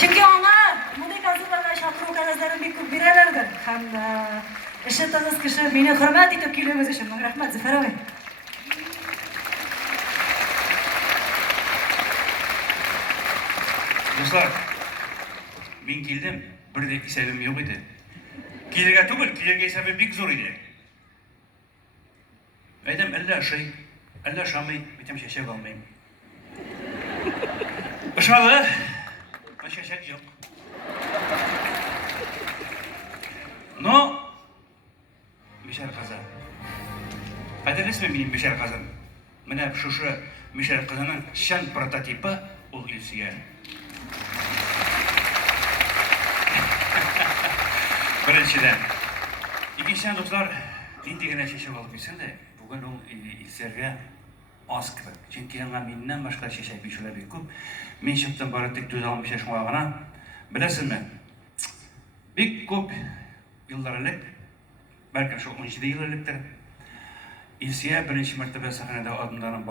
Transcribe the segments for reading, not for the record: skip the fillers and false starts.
Çünkü ona müzik hazırlarına şarkı kağıtlarını bir kup birerlerdir. Hem işi tanız kişi beni hürmet edip geliyoruz için. Rahmet Zafer abi. Dostlar, ben geldim, bir de sebebim yok idi. Gelirge tugul, gelirge sebep bek zor idi. Aydım, Allah şamay, bitem şeşe kalmayayım. Işalı, ben şeşek yok. No, Mişer Kazan. Adres mi benim Mişer Kazan? Mene şu Mişer Kazan'ın şen prototipi ol ilsiye. Birinçiden. İkinciden dostlar, dindigine şeşek alıp bilsin de, bugün o ilserge az kıvı. Çünkü yanına minnden başka şeşek bir şöyle bir kup. Min çıktım baratık düz almış yaşama bana. Bilesin mi? Bir kup yıllar ilik, belki şu 17 yıl iliktir. İlsiye birinci mertebe sahnede adımlarını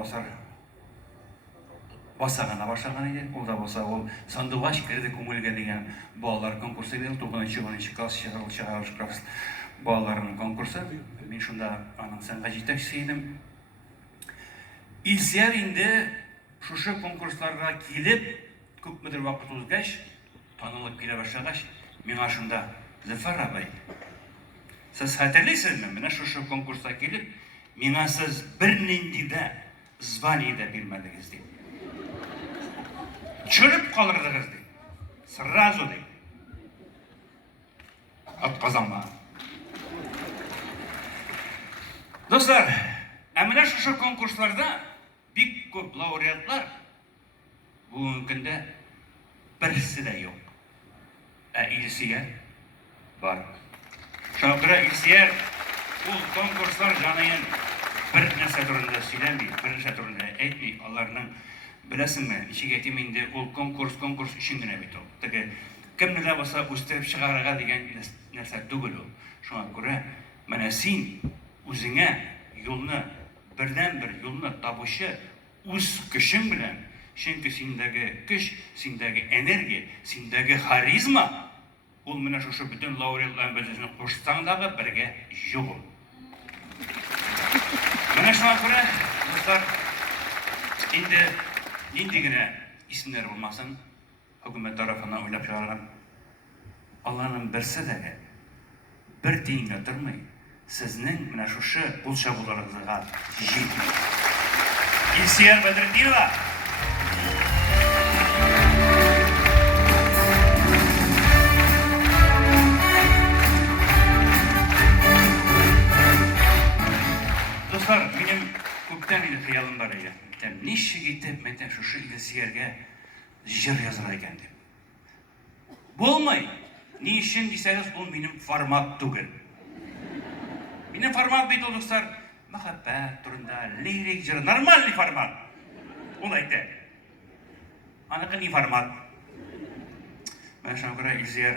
basagana başlagan idi. O da basa, o sandıvaş kirdi kumulga degan bolalar konkursu edi. 9-10 klass çağırış bolalarının konkursu. Men şunda anın sanğa yetakçisi edim. İlsiyer indi şu konkurslarga kelip, köpmüdür vaqt o'zgash, tanılып kele başlagash, men aşında Zafer abay. Siz hatırlaysizmi? Mena şu konkursa kelip, mena siz bir nendide zvaniyada bilmediniz deyip. Çölüp kalırdınız deyip. Sırrazo deyip. At kazanma. Dostlar, emine şu konkurslarda bir köp laureatlar bugün günde birisi de yok. İlsiyer var. Şakıra İlsiyer bu konkurslar canayın bir nese turunda söylenmeyi, bir nese turunda etmeyi Allah'ın bilesin mi? İşi getiminde o konkurs işindine bit o. Tabi kim ne de olsa üstürüp çıkarığa degen nese dugulu. Şuna göre mana sen özüne yolunu birden bir yolunu tabışı öz kışın bilen çünkü sendeki güç, sendeki enerji, sendeki karizma ol mena şu bütün laureatların bölgesini koşsan dağı birge yok. Mena şuna göre dostlar indigine isimler olmasın hükümet tarafından oylap çağıran Allah'ın birisi de bir deyin götürmeyin. Sizin mena şu kul şabularınıza yetmeyin. İlsiyer Bedrettinova. Dostlar, benim köpten ile hayalim var ya. Nişe gittim, ben şu İlsiyer'e jir yazıra ekendim. Bu olmay. Ne işin deseniz, bu benim format değil. Benim format beyt dostlar, muhabbet turunda, lirik jir, normal format. Olaydı. Anakı ne format? Ben şuna göre İlsiyer,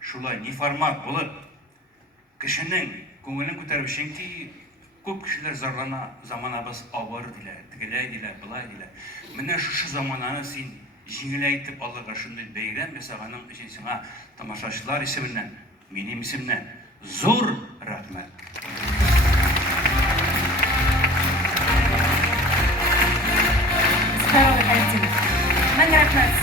şulay ne format bulup, kişinin көңілін көтеріп шеңки көп кішілер зарлана заманабыз ауыр дилер, тігілей дилер, былай дилер. Міне şu zamanаны сен жеңілейтіп Аллаға шындай бейрем жасағаның үшін сіңа тамашашылар ісімінен, менің ісімнен зор рахмет. Здорово, коллектив. Мен рахмет.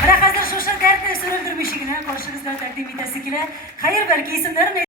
Бірақ қазір шушы дәртіне сүрілдірмешігіне, қоршығызға тәқдим етесі келе, қайыр бәлкі есімдерін